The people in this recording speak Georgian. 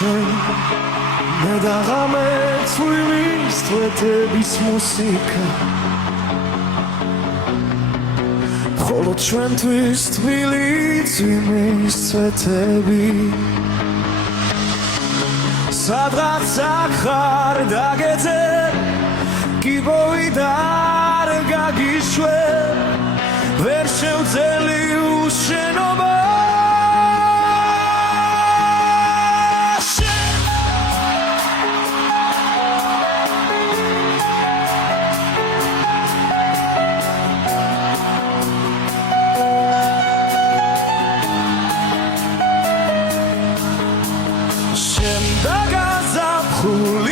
მე და ღამე წვიმის თვეთების მუსიკა მხოლოდ ჩვენთვის თბილი წვიმის თვეთები სადღაც აქ ხარ დაგეძე გიბოვი და არ გაგიშვებ ვერ შევძელი უშენობა შენ დაგაზაფხული